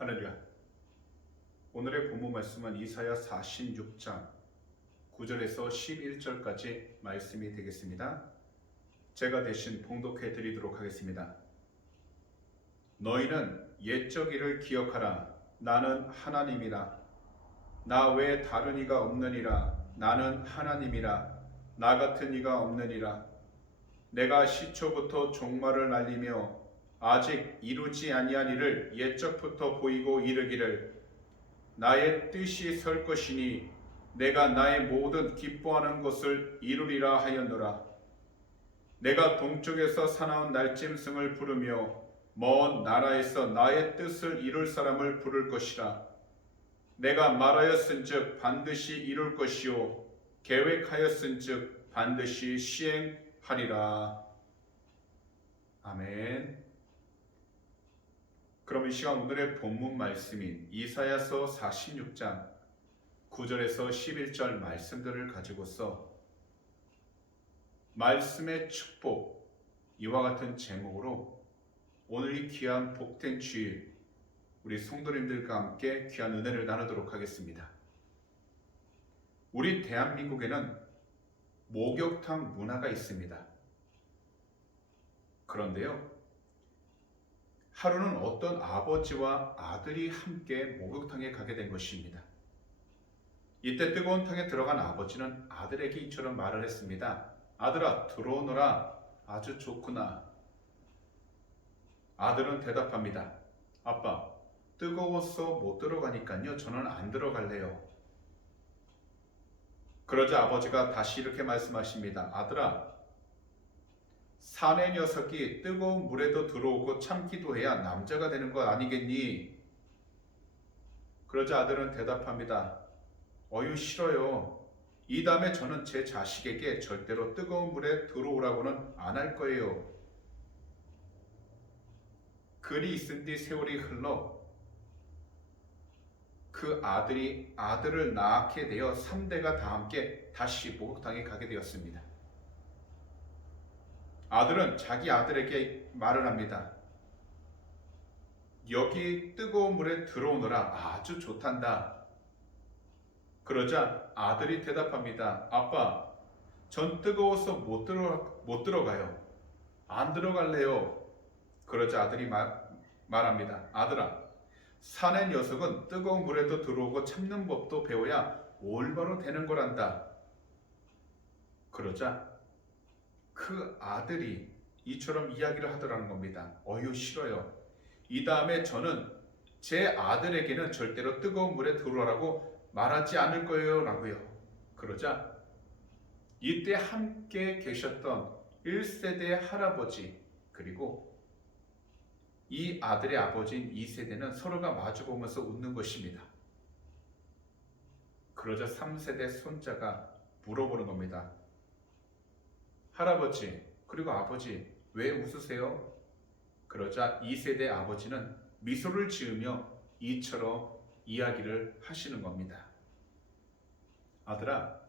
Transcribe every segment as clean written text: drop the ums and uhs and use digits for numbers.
할렐루야. 오늘의 본문 말씀은 이사야 46장 9절에서 11절까지 말씀이 되겠습니다. 제가 대신 봉독해 드리도록 하겠습니다. 너희는 옛적 일을 기억하라. 나는 하나님이라. 나 외에 다른 이가 없느니라. 나는 하나님이라. 나 같은 이가 없느니라. 내가 시초부터 종말을 날리며 아직 이루지 아니한 일을 옛적부터 보이고 이르기를 나의 뜻이 설 것이니 내가 나의 모든 기뻐하는 것을 이루리라 하였노라. 내가 동쪽에서 사나운 날짐승을 부르며 먼 나라에서 나의 뜻을 이룰 사람을 부를 것이라. 내가 말하였은즉 반드시 이룰 것이요 계획하였은즉 반드시 시행하리라. 아멘. 그럼 이 시간 오늘의 본문 말씀인 이사야서 46장 9절에서 11절 말씀들을 가지고서 말씀의 축복, 이와 같은 제목으로 오늘 이 귀한 복된 주일 우리 성도님들과 함께 귀한 은혜를 나누도록 하겠습니다. 우리 대한민국에는 목욕탕 문화가 있습니다. 그런데요, 하루는 어떤 아버지와 아들이 함께 목욕탕에 가게 된 것입니다. 이때 뜨거운 탕에 들어간 아버지는 아들에게 이처럼 말을 했습니다. 아들아, 들어오너라. 아주 좋구나. 아들은 대답합니다. 아빠, 뜨거워서 못 들어가니까요. 저는 안 들어갈래요. 그러자 아버지가 다시 이렇게 말씀하십니다. 아들아, 사내 녀석이 뜨거운 물에도 들어오고 참기도 해야 남자가 되는 거 아니겠니? 그러자 아들은 대답합니다. 어휴, 싫어요. 이 다음에 저는 제 자식에게 절대로 뜨거운 물에 들어오라고는 안 할 거예요. 그리 있은 뒤 세월이 흘러 그 아들이 아들을 낳게 되어 3대가 다 함께 다시 목욕탕에 가게 되었습니다. 아들은 자기 아들에게 말을 합니다. 여기 뜨거운 물에 들어오너라. 아주 좋단다. 그러자 아들이 대답합니다. 아빠, 전 뜨거워서 못 들어가요. 안 들어갈래요. 그러자 아들이 말합니다. 아들아, 사내 녀석은 뜨거운 물에도 들어오고 참는 법도 배워야 올바로 되는 거란다. 그러자 그 아들이 이처럼 이야기를 하더라는 겁니다. 어휴, 싫어요. 이 다음에 저는 제 아들에게는 절대로 뜨거운 물에 들어오라고 말하지 않을 거예요 라고요. 그러자 이때 함께 계셨던 1세대 할아버지 그리고 이 아들의 아버지인 2세대는 서로가 마주보면서 웃는 것입니다. 그러자 3세대 손자가 물어보는 겁니다. 할아버지 그리고 아버지 왜 웃으세요? 그러자 2세대 아버지는 미소를 지으며 이처럼 이야기를 하시는 겁니다. 아들아,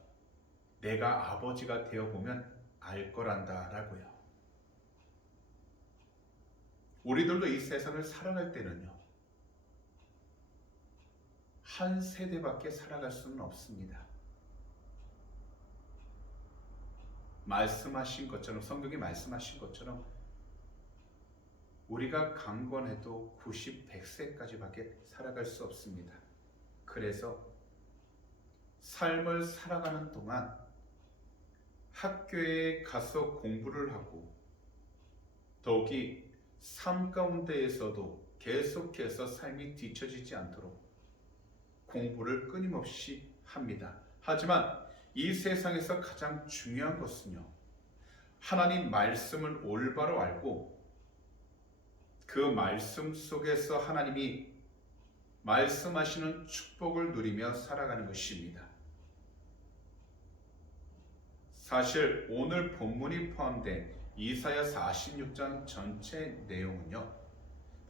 내가 아버지가 되어보면 알 거란다 라고요. 우리들도 이 세상을 살아갈 때는요, 한 세대밖에 살아갈 수는 없습니다. 말씀하신 것처럼, 성경이 말씀하신 것처럼 우리가 강건해도 90, 100세까지밖에 살아갈 수 없습니다. 그래서 삶을 살아가는 동안 학교에 가서 공부를 하고 더욱이 삶 가운데에서도 계속해서 삶이 뒤처지지 않도록 공부를 끊임없이 합니다. 하지만 이 세상에서 가장 중요한 것은요, 하나님 말씀을 올바로 알고 그 말씀 속에서 하나님이 말씀하시는 축복을 누리며 살아가는 것입니다. 사실 오늘 본문이 포함된 이사야 46장 전체 내용은요,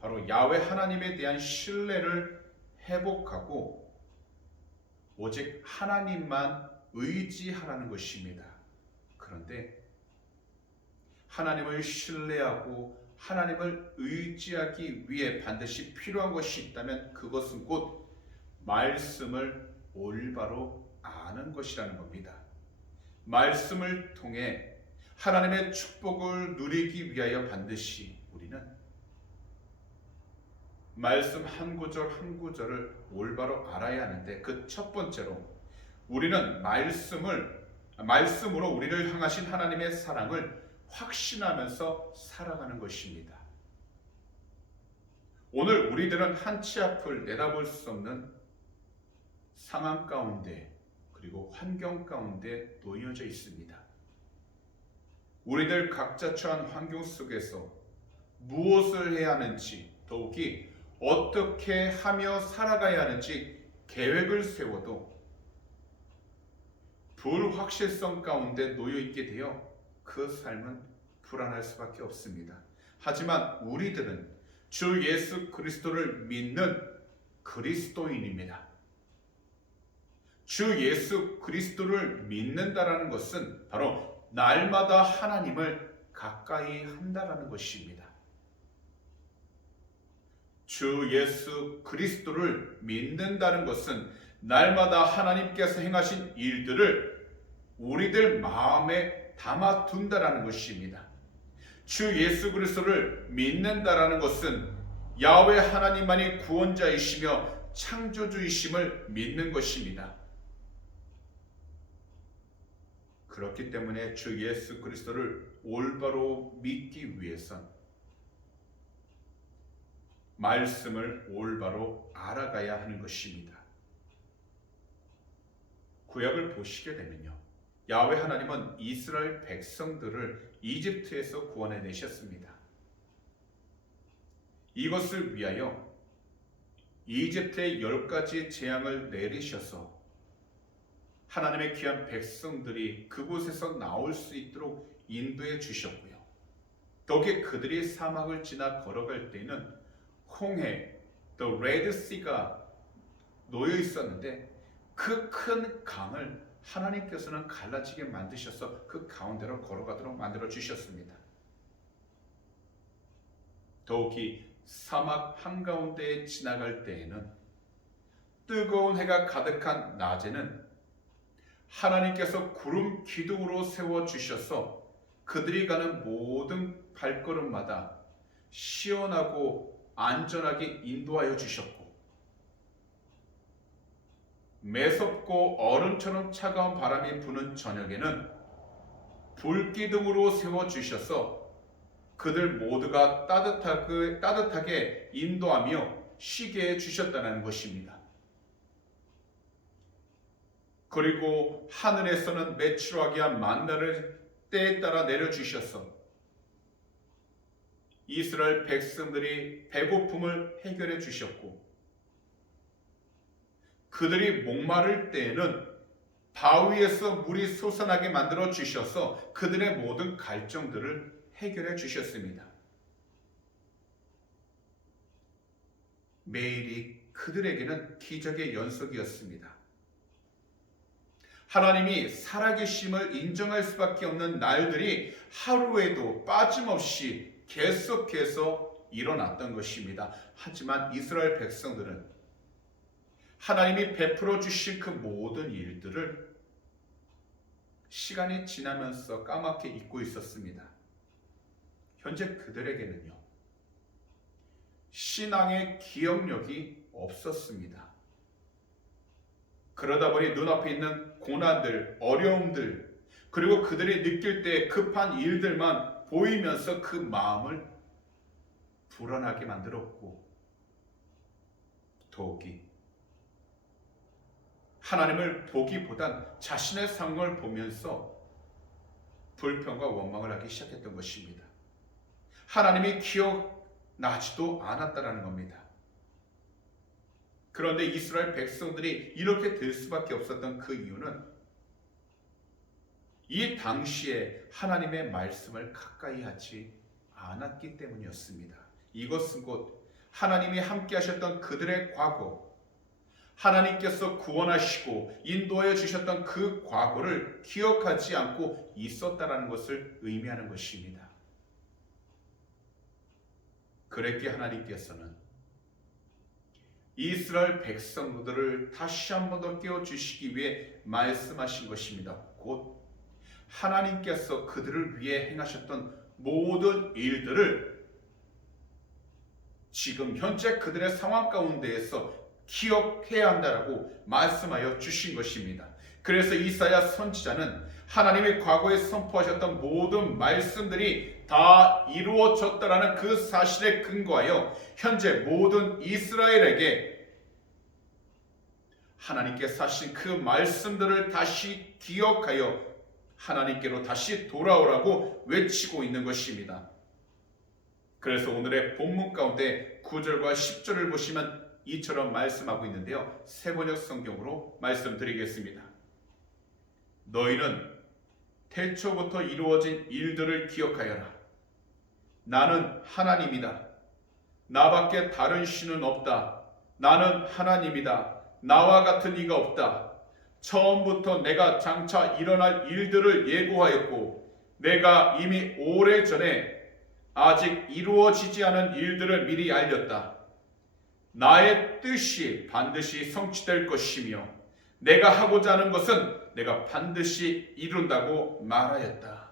바로 야훼 하나님에 대한 신뢰를 회복하고 오직 하나님만 의지하라는 것입니다. 그런데 하나님을 신뢰하고 하나님을 의지하기 위해 반드시 필요한 것이 있다면 그것은 곧 말씀을 올바로 아는 것이라는 겁니다. 말씀을 통해 하나님의 축복을 누리기 위하여 반드시 우리는 말씀 한 구절 한 구절을 올바로 알아야 하는데, 그 첫 번째로 우리는 말씀으로 우리를 향하신 하나님의 사랑을 확신하면서 살아가는 것입니다. 오늘 우리들은 한치 앞을 내다볼 수 없는 상황 가운데, 그리고 환경 가운데 놓여져 있습니다. 우리들 각자 처한 환경 속에서 무엇을 해야 하는지, 더욱이 어떻게 하며 살아가야 하는지 계획을 세워도 불확실성 가운데 놓여 있게 되어 그 삶은 불안할 수밖에 없습니다. 하지만 우리들은 주 예수 그리스도를 믿는 그리스도인입니다. 주 예수 그리스도를 믿는다라는 것은 바로 날마다 하나님을 가까이 한다라는 것입니다. 주 예수 그리스도를 믿는다는 것은 날마다 하나님께서 행하신 일들을 우리들 마음에 담아둔다라는 것입니다. 주 예수 그리스도를 믿는다라는 것은 야훼 하나님만이 구원자이시며 창조주이심을 믿는 것입니다. 그렇기 때문에 주 예수 그리스도를 올바로 믿기 위해선 말씀을 올바로 알아가야 하는 것입니다. 구약을 보시게 되면요, 야훼 하나님은 이스라엘 백성들을 이집트에서 구원해 내셨습니다. 이것을 위하여 이집트에 10가지 재앙을 내리셔서 하나님의 귀한 백성들이 그곳에서 나올 수 있도록 인도해 주셨고요. 더욱이 그들이 사막을 지나 걸어갈 때에는 홍해, The Red Sea가 놓여 있었는데 그 큰 강을 하나님께서는 갈라지게 만드셔서 그 가운데로 걸어가도록 만들어 주셨습니다. 더욱이 사막 한가운데에 지나갈 때에는 뜨거운 해가 가득한 낮에는 하나님께서 구름 기둥으로 세워주셔서 그들이 가는 모든 발걸음마다 시원하고 안전하게 인도하여 주셨고, 매섭고 얼음처럼 차가운 바람이 부는 저녁에는 불기둥으로 세워주셔서 그들 모두가 따뜻하게 인도하며 쉬게 해주셨다는 것입니다. 그리고 하늘에서는 매출하게 한 만나를 때에 따라 내려주셔서 이스라엘 백성들이 배고픔을 해결해 주셨고, 그들이 목마를 때에는 바위에서 물이 솟아나게 만들어 주셔서 그들의 모든 갈증들을 해결해 주셨습니다. 매일이 그들에게는 기적의 연속이었습니다. 하나님이 살아계심을 인정할 수밖에 없는 날들이 하루에도 빠짐없이 계속해서 일어났던 것입니다. 하지만 이스라엘 백성들은 하나님이 베풀어 주실 그 모든 일들을 시간이 지나면서 까맣게 잊고 있었습니다. 현재 그들에게는요, 신앙의 기억력이 없었습니다. 그러다 보니 눈앞에 있는 고난들, 어려움들, 그리고 그들이 느낄 때 급한 일들만 보이면서 그 마음을 불안하게 만들었고, 더욱이 하나님을 보기보단 자신의 상황을 보면서 불평과 원망을 하기 시작했던 것입니다. 하나님이 기억나지도 않았다라는 겁니다. 그런데 이스라엘 백성들이 이렇게 될 수밖에 없었던 그 이유는 이 당시에 하나님의 말씀을 가까이 하지 않았기 때문이었습니다. 이것은 곧 하나님이 함께 하셨던 그들의 과거, 하나님께서 구원하시고 인도해 주셨던 그 과거를 기억하지 않고 있었다라는 것을 의미하는 것입니다. 그랬기에 하나님께서는 이스라엘 백성들을 다시 한 번 더 깨워주시기 위해 말씀하신 것입니다. 곧 하나님께서 그들을 위해 행하셨던 모든 일들을 지금 현재 그들의 상황 가운데에서 기억해야 한다라고 말씀하여 주신 것입니다. 그래서 이사야 선지자는 하나님이 과거에 선포하셨던 모든 말씀들이 다 이루어졌다라는 그 사실에 근거하여 현재 모든 이스라엘에게 하나님께서 하신 그 말씀들을 다시 기억하여 하나님께로 다시 돌아오라고 외치고 있는 것입니다. 그래서 오늘의 본문 가운데 9절과 10절을 보시면 이처럼 말씀하고 있는데요. 새번역 성경으로 말씀드리겠습니다. 너희는 태초부터 이루어진 일들을 기억하여라. 나는 하나님이다. 나밖에 다른 신은 없다. 나는 하나님이다. 나와 같은 이가 없다. 처음부터 내가 장차 일어날 일들을 예고하였고 내가 이미 오래전에 아직 이루어지지 않은 일들을 미리 알렸다. 나의 뜻이 반드시 성취될 것이며 내가 하고자 하는 것은 내가 반드시 이룬다고 말하였다.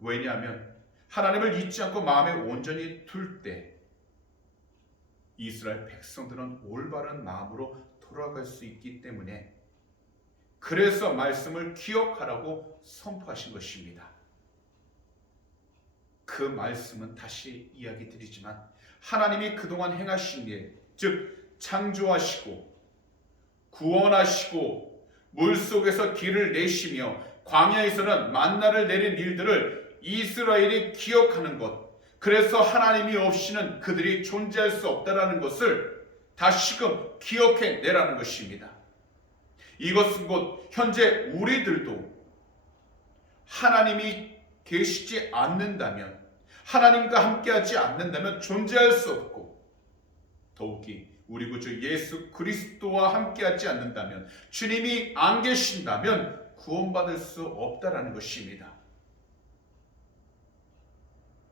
왜냐하면 하나님을 잊지 않고 마음에 온전히 둘 때 이스라엘 백성들은 올바른 마음으로 돌아갈 수 있기 때문에 그래서 말씀을 기억하라고 선포하신 것입니다. 그 말씀은 다시 이야기 드리지만 하나님이 그동안 행하신 일, 즉 창조하시고 구원하시고 물속에서 길을 내시며 광야에서는 만나를 내린 일들을 이스라엘이 기억하는 것, 그래서 하나님이 없이는 그들이 존재할 수 없다라는 것을 다시금 기억해내라는 것입니다. 이것은 곧 현재 우리들도 하나님이 계시지 않는다면, 하나님과 함께하지 않는다면 존재할 수 없고, 더욱이 우리 구주 예수 그리스도와 함께하지 않는다면, 주님이 안 계신다면 구원받을 수 없다라는 것입니다.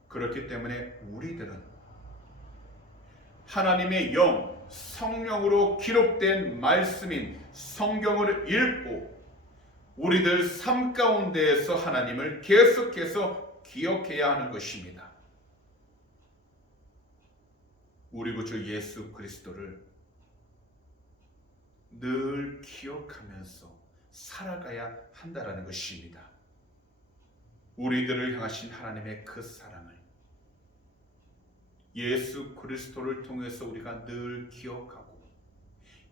그렇기 때문에 우리들은 하나님의 영, 성령으로 기록된 말씀인 성경을 읽고 우리들 삶 가운데에서 하나님을 계속해서 기억해야 하는 것입니다. 우리 구주 예수 그리스도를 늘 기억하면서 살아가야 한다는 것입니다. 우리들을 향하신 하나님의 그 사랑을 예수 그리스도를 통해서 우리가 늘 기억하고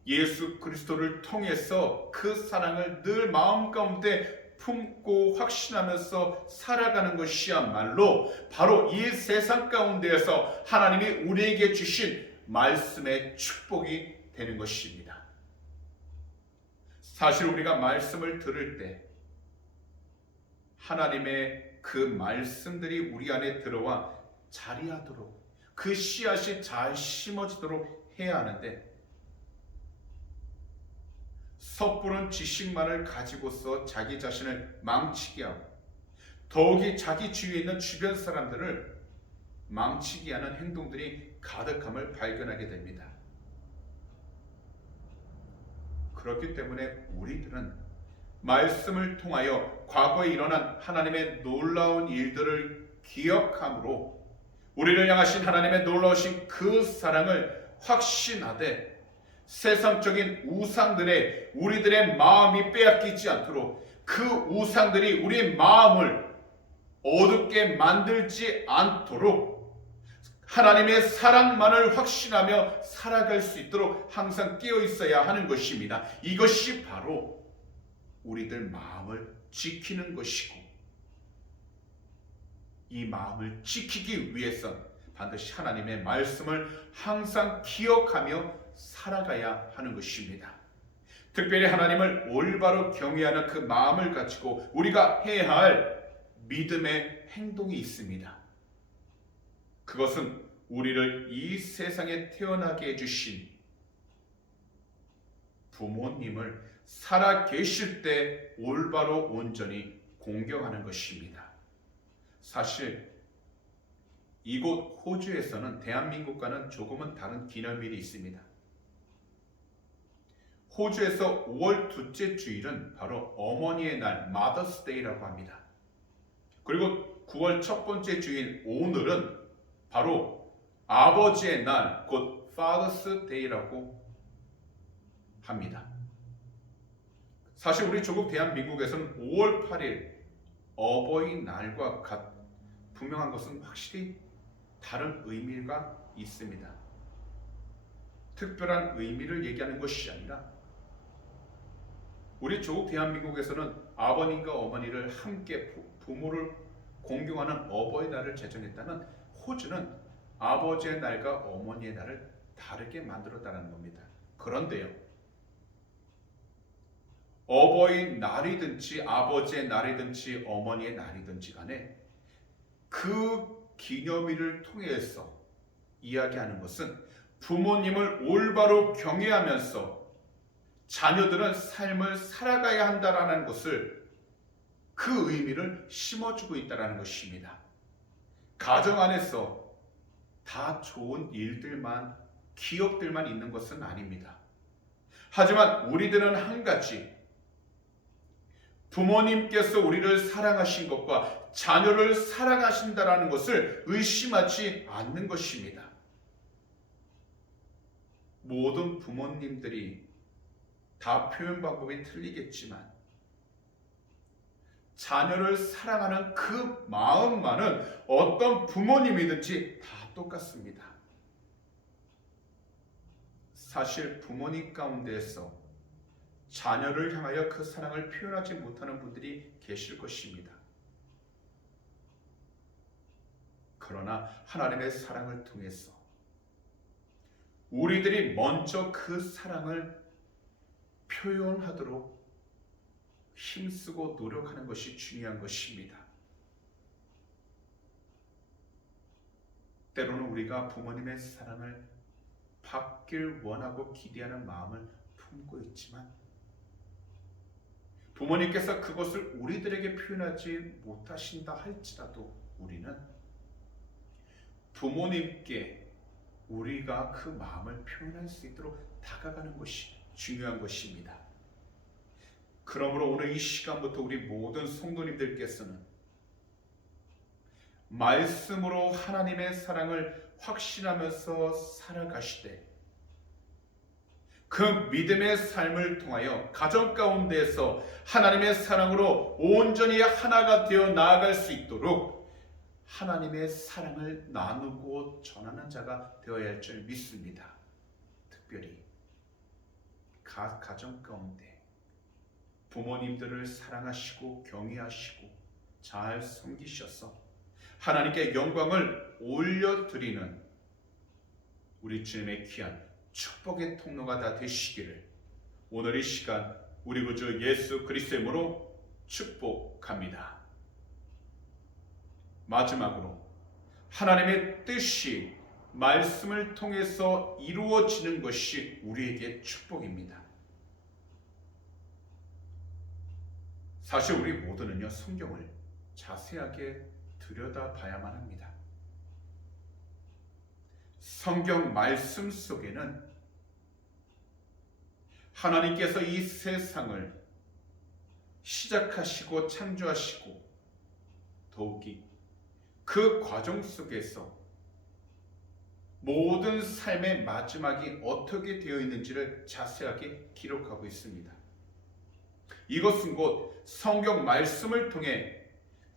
예수 그리스도를 통해서 그 사랑을 늘 마음 가운데 품고 확신하면서 살아가는 것이야말로 바로 이 세상 가운데에서 하나님이 우리에게 주신 말씀의 축복이 되는 것입니다. 사실 우리가 말씀을 들을 때 하나님의 그 말씀들이 우리 안에 들어와 자리하도록 그 씨앗이 잘 심어지도록 해야 하는데 섣부른 지식만을 가지고서 자기 자신을 망치게 하고 더욱이 자기 주위에 있는 주변 사람들을 망치게 하는 행동들이 가득함을 발견하게 됩니다. 그렇기 때문에 우리들은 말씀을 통하여 과거에 일어난 하나님의 놀라운 일들을 기억함으로 우리를 향하신 하나님의 놀라우신 그 사랑을 확신하되 세상적인 우상들의 우리들의 마음이 빼앗기지 않도록 그 우상들이 우리의 마음을 어둡게 만들지 않도록 하나님의 사랑만을 확신하며 살아갈 수 있도록 항상 깨어 있어야 하는 것입니다. 이것이 바로 우리들 마음을 지키는 것이고 이 마음을 지키기 위해선 반드시 하나님의 말씀을 항상 기억하며 살아가야 하는 것입니다. 특별히 하나님을 올바로 경외하는 그 마음을 가지고 우리가 해야 할 믿음의 행동이 있습니다. 그것은 우리를 이 세상에 태어나게 해주신 부모님을 살아 계실 때 올바로 온전히 공경하는 것입니다. 사실 이곳 호주에서는 대한민국과는 조금은 다른 기념일이 있습니다. 호주에서 5월 둘째 주일은 바로 어머니의 날, Mother's Day라고 합니다. 그리고 9월 첫 번째 주일 오늘은 바로 아버지의 날, 곧 Father's Day라고 합니다. 사실 우리 조국 대한민국에서는 5월 8일 어버이날과 분명한 것은 확실히 다른 의미가 있습니다. 특별한 의미를 얘기하는 것이 아니라 우리 조국 대한민국에서는 아버님과 어머니를 함께 부모를 공경하는 어버이날을 제정했다면 호주는 아버지의 날과 어머니의 날을 다르게 만들었다는 겁니다. 그런데요, 어버이날이든지 아버지의 날이든지 어머니의 날이든지 간에 그 기념일을 통해서 이야기하는 것은 부모님을 올바로 경외하면서 자녀들은 삶을 살아가야 한다라는 것을, 그 의미를 심어주고 있다는 것입니다. 가정 안에서 다 좋은 일들만, 기억들만 있는 것은 아닙니다. 하지만 우리들은 한 가지, 부모님께서 우리를 사랑하신 것과 자녀를 사랑하신다라는 것을 의심하지 않는 것입니다. 모든 부모님들이 다 표현 방법이 틀리겠지만 자녀를 사랑하는 그 마음만은 어떤 부모님이든지 다 똑같습니다. 사실 부모님 가운데에서 자녀를 향하여 그 사랑을 표현하지 못하는 분들이 계실 것입니다. 그러나 하나님의 사랑을 통해서 우리들이 먼저 그 사랑을 표현하도록 힘쓰고 노력하는 것이 중요한 것입니다. 때로는 우리가 부모님의 사랑을 받길 원하고 기대하는 마음을 품고 있지만 부모님께서 그것을 우리들에게 표현하지 못하신다 할지라도 우리는 부모님께 우리가 그 마음을 표현할 수 있도록 다가가는 것이 중요한 것입니다. 그러므로 오늘 이 시간부터 우리 모든 성도님들께서는 말씀으로 하나님의 사랑을 확신하면서 살아가시되 그 믿음의 삶을 통하여 가정 가운데에서 하나님의 사랑으로 온전히 하나가 되어 나아갈 수 있도록 하나님의 사랑을 나누고 전하는 자가 되어야 할 줄 믿습니다. 특별히 가정 가운데 부모님들을 사랑하시고 경외하시고 잘 섬기셔서 하나님께 영광을 올려드리는 우리 주님의 귀한 축복의 통로가 다 되시기를 오늘 이 시간 우리 구주 예수 그리스도의 이름으로 축복합니다. 마지막으로 하나님의 뜻이 말씀을 통해서 이루어지는 것이 우리에게 축복입니다. 사실 우리 모두는요, 성경을 자세하게 들여다봐야만 합니다. 성경 말씀 속에는 하나님께서 이 세상을 시작하시고 창조하시고 더욱이 그 과정 속에서 모든 삶의 마지막이 어떻게 되어 있는지를 자세하게 기록하고 있습니다. 이것은 곧 성경 말씀을 통해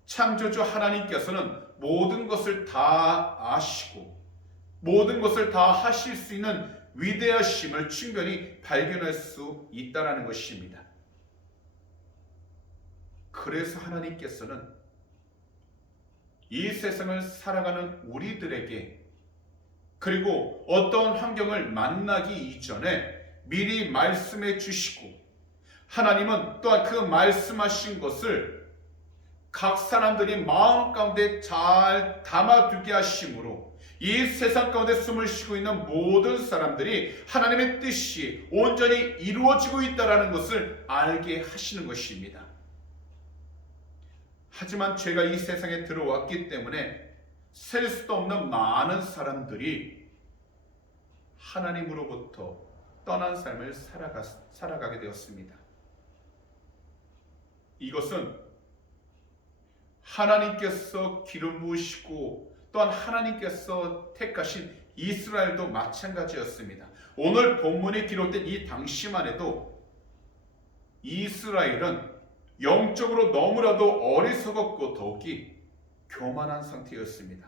창조주 하나님께서는 모든 것을 다 아시고 모든 것을 다 하실 수 있는 위대하심을 충분히 발견할 수 있다는 것입니다. 그래서 하나님께서는 이 세상을 살아가는 우리들에게 그리고 어떤 환경을 만나기 이전에 미리 말씀해 주시고 하나님은 또한 그 말씀하신 것을 각 사람들이 마음 가운데 잘 담아두게 하심으로 이 세상 가운데 숨을 쉬고 있는 모든 사람들이 하나님의 뜻이 온전히 이루어지고 있다는 것을 알게 하시는 것입니다. 하지만 죄가 이 세상에 들어왔기 때문에 셀 수도 없는 많은 사람들이 하나님으로부터 떠난 삶을 살아가게 되었습니다. 이것은 하나님께서 기름 부으시고 또한 하나님께서 택하신 이스라엘도 마찬가지였습니다. 오늘 본문에 기록된 이 당시만 해도 이스라엘은 영적으로 너무나도 어리석었고 더욱이 교만한 상태였습니다.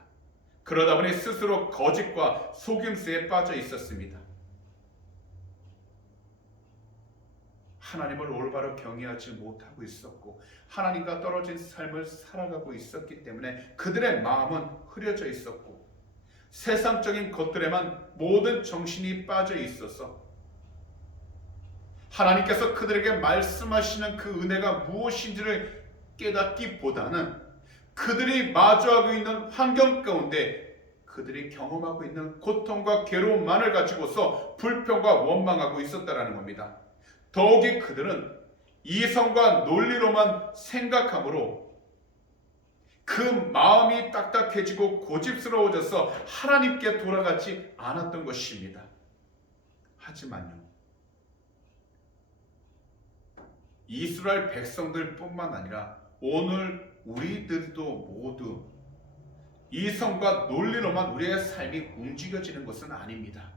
그러다 보니 스스로 거짓과 속임수에 빠져 있었습니다. 하나님을 올바로 경외하지 못하고 있었고 하나님과 떨어진 삶을 살아가고 있었기 때문에 그들의 마음은 흐려져 있었고 세상적인 것들에만 모든 정신이 빠져 있어서 하나님께서 그들에게 말씀하시는 그 은혜가 무엇인지를 깨닫기보다는 그들이 마주하고 있는 환경 가운데 그들이 경험하고 있는 고통과 괴로움만을 가지고서 불평과 원망하고 있었다는 겁니다. 더욱이 그들은 이성과 논리로만 생각하므로 그 마음이 딱딱해지고 고집스러워져서 하나님께 돌아가지 않았던 것입니다. 하지만요, 이스라엘 백성들뿐만 아니라 오늘 우리들도 모두 이성과 논리로만 우리의 삶이 움직여지는 것은 아닙니다.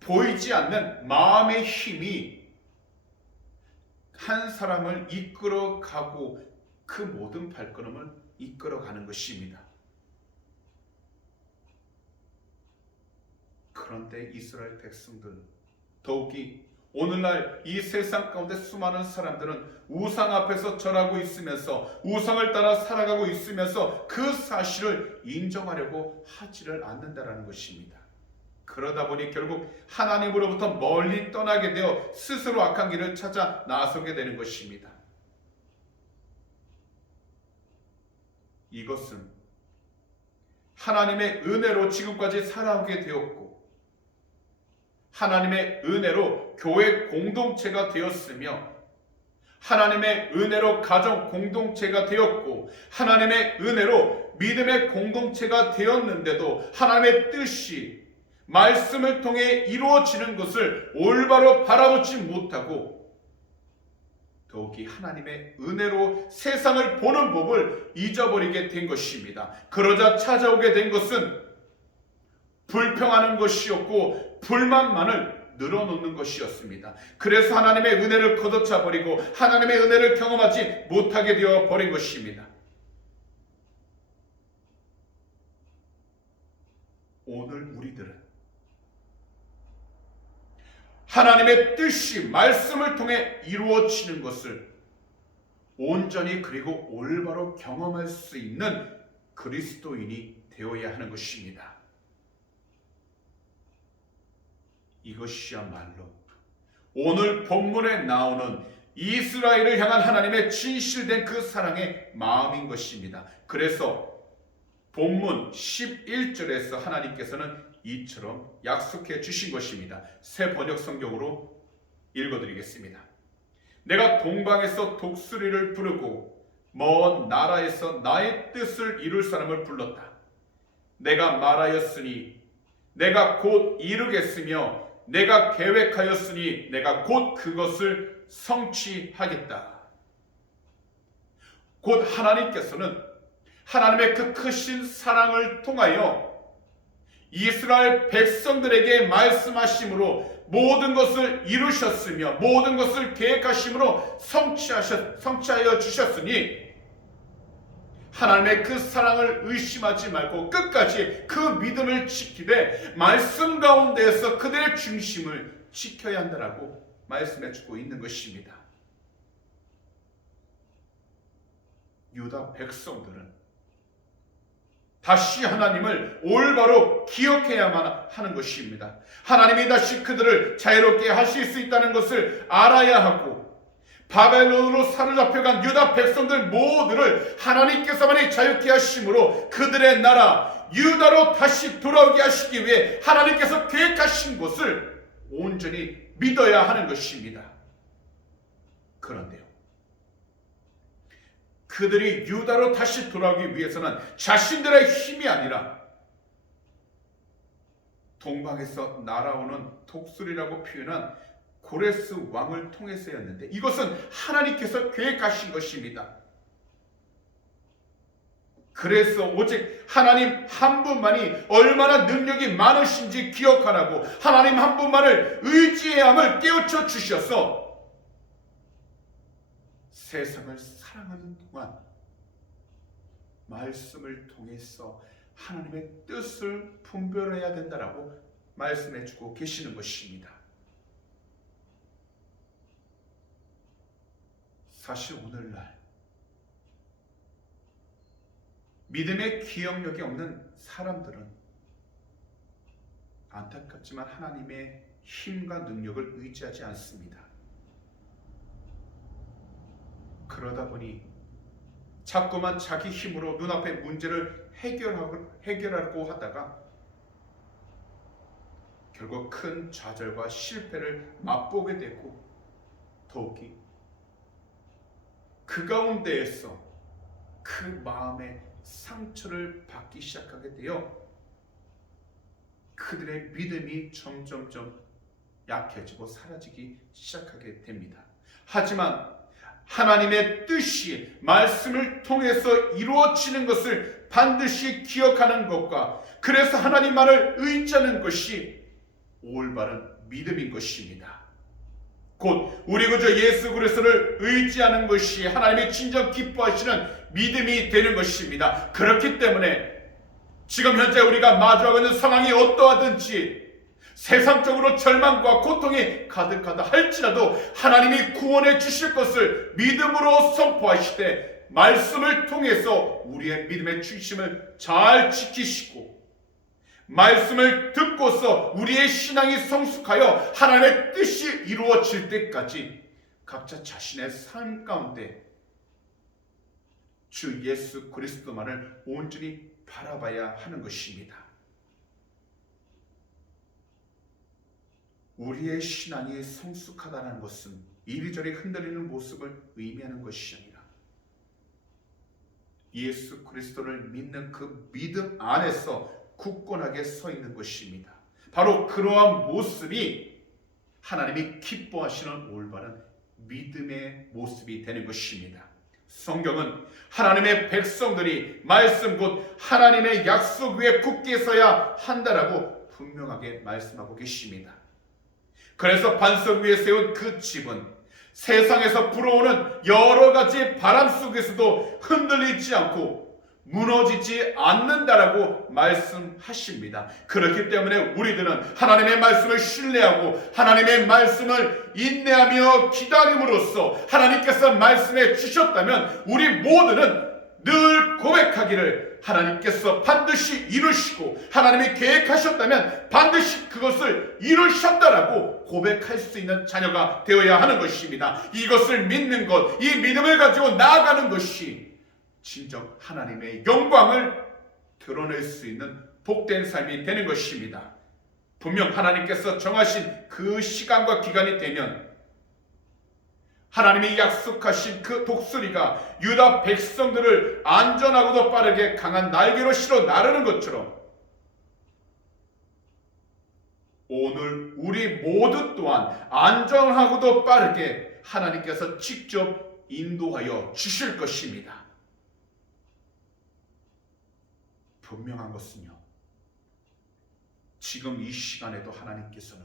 보이지 않는 마음의 힘이 한 사람을 이끌어가고 그 모든 발걸음을 이끌어가는 것입니다. 그런데 이스라엘 백성들, 더욱이 오늘날 이 세상 가운데 수많은 사람들은 우상 앞에서 절하고 있으면서 우상을 따라 살아가고 있으면서 그 사실을 인정하려고 하지를 않는다는 것입니다. 그러다 보니 결국 하나님으로부터 멀리 떠나게 되어 스스로 악한 길을 찾아 나서게 되는 것입니다. 이것은 하나님의 은혜로 지금까지 살아오게 되었고 하나님의 은혜로 교회 공동체가 되었으며 하나님의 은혜로 가정 공동체가 되었고 하나님의 은혜로 믿음의 공동체가 되었는데도 하나님의 뜻이 말씀을 통해 이루어지는 것을 올바로 바라보지 못하고 더욱이 하나님의 은혜로 세상을 보는 법을 잊어버리게 된 것입니다. 그러자 찾아오게 된 것은 불평하는 것이었고 불만만을 늘어놓는 것이었습니다. 그래서 하나님의 은혜를 걷어차 버리고 하나님의 은혜를 경험하지 못하게 되어 버린 것입니다. 오늘 우리들은 하나님의 뜻이 말씀을 통해 이루어지는 것을 온전히 그리고 올바로 경험할 수 있는 그리스도인이 되어야 하는 것입니다. 이것이야말로 오늘 본문에 나오는 이스라엘을 향한 하나님의 진실된 그 사랑의 마음인 것입니다. 그래서 본문 11절에서 하나님께서는 이처럼 약속해 주신 것입니다. 새 번역 성경으로 읽어드리겠습니다. 내가 동방에서 독수리를 부르고 먼 나라에서 나의 뜻을 이룰 사람을 불렀다. 내가 말하였으니 내가 곧 이루겠으며 내가 계획하였으니 내가 곧 그것을 성취하겠다. 곧 하나님께서는 하나님의 그 크신 사랑을 통하여 이스라엘 백성들에게 말씀하심으로 모든 것을 이루셨으며 모든 것을 계획하심으로 성취하여 주셨으니 하나님의 그 사랑을 의심하지 말고 끝까지 그 믿음을 지키되 말씀 가운데에서 그들의 중심을 지켜야 한다라고 말씀해 주고 있는 것입니다. 유다 백성들은 다시 하나님을 올바로 기억해야만 하는 것입니다. 하나님이 다시 그들을 자유롭게 하실 수 있다는 것을 알아야 하고 바벨론으로 사로잡혀간 유다 백성들 모두를 하나님께서만이 자유케 하심으로 그들의 나라 유다로 다시 돌아오게 하시기 위해 하나님께서 계획하신 것을 온전히 믿어야 하는 것입니다. 그런데요, 그들이 유다로 다시 돌아오기 위해서는 자신들의 힘이 아니라 동방에서 날아오는 독수리라고 표현한 고레스 왕을 통해서였는데, 이것은 하나님께서 계획하신 것입니다. 그래서 오직 하나님 한 분만이 얼마나 능력이 많으신지 기억하라고 하나님 한 분만을 의지해야 함을 깨우쳐 주셔서 세상을 사랑하는 동안 말씀을 통해서 하나님의 뜻을 분별해야 된다라고 말씀해 주고 계시는 것입니다. 사실 오늘날 믿음의 기억력이 없는 사람들은 안타깝지만 하나님의 힘과 능력을 의지하지 않습니다. 그러다 보니 자꾸만 자기 힘으로 눈앞의 문제를 해결하려고 하다가 결국 큰 좌절과 실패를 맛보게 되고, 더욱이 그 가운데에서 그 마음의 상처를 받기 시작하게 되어 그들의 믿음이 점점점 약해지고 사라지기 시작하게 됩니다. 하지만 하나님의 뜻이 말씀을 통해서 이루어지는 것을 반드시 기억하는 것과, 그래서 하나님만을 의지하는 것이 올바른 믿음인 것입니다. 곧 우리 구주 예수 그리스도를 의지하는 것이 하나님이 진정 기뻐하시는 믿음이 되는 것입니다. 그렇기 때문에 지금 현재 우리가 마주하고 있는 상황이 어떠하든지, 세상적으로 절망과 고통이 가득하다 할지라도 하나님이 구원해 주실 것을 믿음으로 선포하시되, 말씀을 통해서 우리의 믿음의 중심을 잘 지키시고, 말씀을 듣고서 우리의 신앙이 성숙하여 하나님의 뜻이 이루어질 때까지 각자 자신의 삶 가운데 주 예수 그리스도만을 온전히 바라봐야 하는 것입니다. 우리의 신앙이 성숙하다는 것은 이리저리 흔들리는 모습을 의미하는 것이 아니라 예수 그리스도를 믿는 그 믿음 안에서 굳건하게 서 있는 것입니다. 바로 그러한 모습이 하나님이 기뻐하시는 올바른 믿음의 모습이 되는 것입니다. 성경은 하나님의 백성들이 말씀 곧 하나님의 약속 위에 굳게 서야 한다라고 분명하게 말씀하고 계십니다. 그래서 반석 위에 세운 그 집은 세상에서 불어오는 여러 가지 바람 속에서도 흔들리지 않고 무너지지 않는다라고 말씀하십니다. 그렇기 때문에 우리들은 하나님의 말씀을 신뢰하고 하나님의 말씀을 인내하며 기다림으로써 하나님께서 말씀해 주셨다면 우리 모두는 늘 고백하기를 하나님께서 반드시 이루시고 하나님이 계획하셨다면 반드시 그것을 이루셨다라고 고백할 수 있는 자녀가 되어야 하는 것입니다. 이것을 믿는 것, 이 믿음을 가지고 나아가는 것이 진정 하나님의 영광을 드러낼 수 있는 복된 삶이 되는 것입니다. 분명 하나님께서 정하신 그 시간과 기간이 되면 하나님이 약속하신 그 독수리가 유다 백성들을 안전하고도 빠르게 강한 날개로 실어 나르는 것처럼 오늘 우리 모두 또한 안전하고도 빠르게 하나님께서 직접 인도하여 주실 것입니다. 분명한 것은요, 지금 이 시간에도 하나님께서는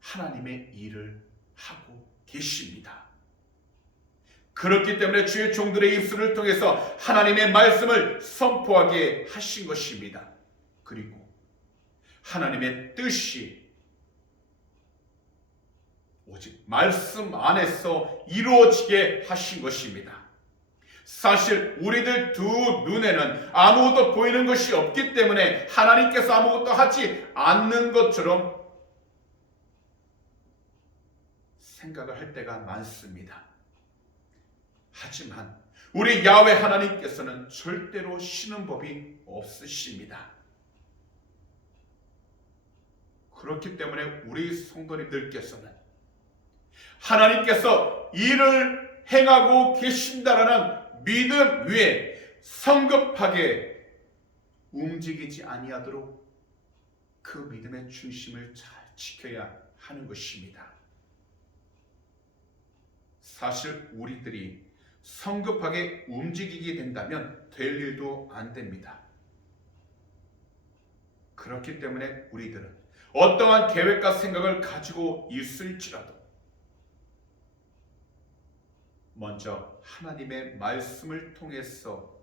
하나님의 일을 하고 계십니다. 그렇기 때문에 주의 종들의 입술을 통해서 하나님의 말씀을 선포하게 하신 것입니다. 그리고 하나님의 뜻이 오직 말씀 안에서 이루어지게 하신 것입니다. 사실 우리들 두 눈에는 아무것도 보이는 것이 없기 때문에 하나님께서 아무것도 하지 않는 것처럼 생각을 할 때가 많습니다. 하지만 우리 야훼 하나님께서는 절대로 쉬는 법이 없으십니다. 그렇기 때문에 우리 성도님들께서는 하나님께서 일을 행하고 계신다라는 믿음 위에 성급하게 움직이지 아니하도록 그 믿음의 중심을 잘 지켜야 하는 것입니다. 사실 우리들이 성급하게 움직이게 된다면 될 일도 안 됩니다. 그렇기 때문에 우리들은 어떠한 계획과 생각을 가지고 있을지라도 먼저 하나님의 말씀을 통해서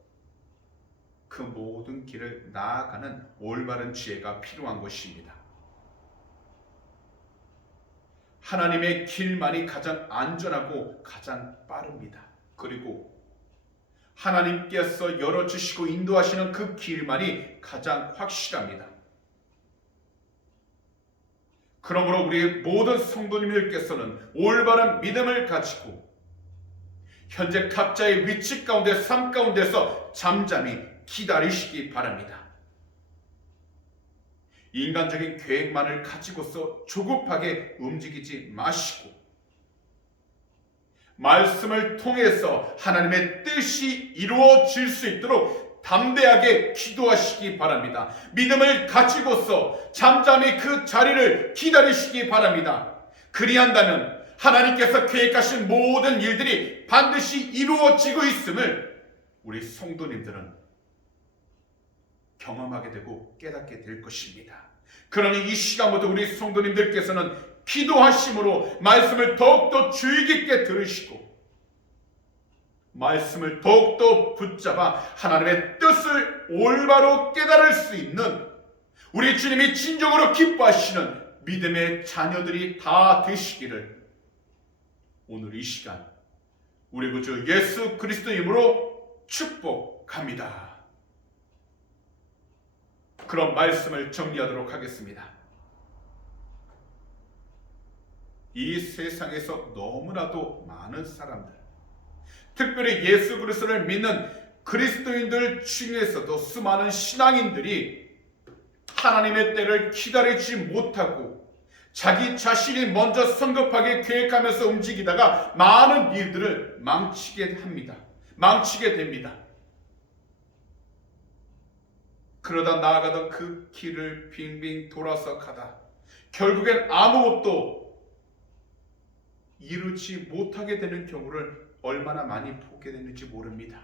그 모든 길을 나아가는 올바른 지혜가 필요한 것입니다. 하나님의 길만이 가장 안전하고 가장 빠릅니다. 그리고 하나님께서 열어주시고 인도하시는 그 길만이 가장 확실합니다. 그러므로 우리 모든 성도님들께서는 올바른 믿음을 가지고 현재 각자의 위치 가운데 삶 가운데서 잠잠히 기다리시기 바랍니다. 인간적인 계획만을 가지고서 조급하게 움직이지 마시고 말씀을 통해서 하나님의 뜻이 이루어질 수 있도록 담대하게 기도하시기 바랍니다. 믿음을 가지고서 잠잠히 그 자리를 기다리시기 바랍니다. 그리한다면 하나님께서 계획하신 모든 일들이 반드시 이루어지고 있음을 우리 성도님들은 경험하게 되고 깨닫게 될 것입니다. 그러니 이 시간부터 우리 성도님들께서는 기도하심으로 말씀을 더욱더 주의 깊게 들으시고 말씀을 더욱더 붙잡아 하나님의 뜻을 올바로 깨달을 수 있는 우리 주님이 진정으로 기뻐하시는 믿음의 자녀들이 다 되시기를 오늘 이 시간 우리 구주 예수 그리스도 이름으로 축복합니다. 그런 말씀을 정리하도록 하겠습니다. 이 세상에서 너무나도 많은 사람들, 특별히 예수 그리스도를 믿는 그리스도인들 중에서도 수많은 신앙인들이 하나님의 때를 기다리지 못하고 자기 자신이 먼저 성급하게 계획하면서 움직이다가 많은 일들을 망치게 합니다. 망치게 됩니다. 그러다 나아가던 그 길을 빙빙 돌아서 가다 결국엔 아무것도 이루지 못하게 되는 경우를 얼마나 많이 보게 되는지 모릅니다.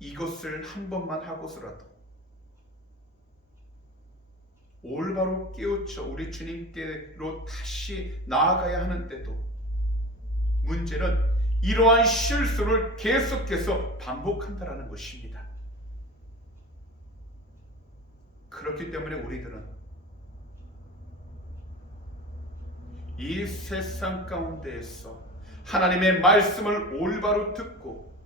이것을 한 번만 하고서라도 올바로 깨우쳐 우리 주님께로 다시 나아가야 하는데도 문제는 이러한 실수를 계속해서 반복한다는 것입니다. 그렇기 때문에 우리들은 이 세상 가운데에서 하나님의 말씀을 올바로 듣고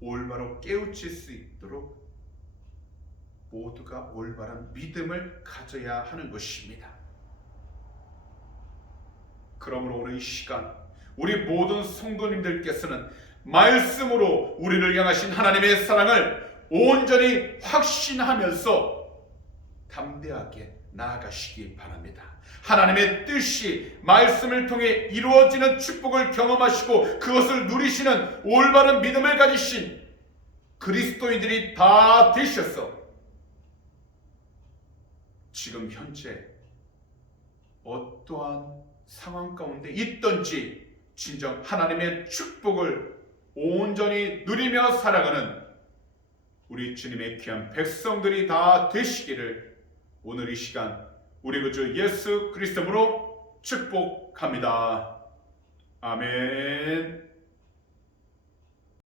올바로 깨우칠 수 있도록 모두가 올바른 믿음을 가져야 하는 것입니다. 그러므로 오늘 이 시간 우리 모든 성도님들께서는 말씀으로 우리를 향하신 하나님의 사랑을 온전히 확신하면서 담대하게 나아가시기 바랍니다. 하나님의 뜻이 말씀을 통해 이루어지는 축복을 경험하시고 그것을 누리시는 올바른 믿음을 가지신 그리스도인들이 다 되셔서 지금 현재 어떠한 상황 가운데 있든지 진정 하나님의 축복을 온전히 누리며 살아가는 우리 주님의 귀한 백성들이 다 되시기를 오늘 이 시간 우리 구주 예수 그리스도로 축복합니다. 아멘.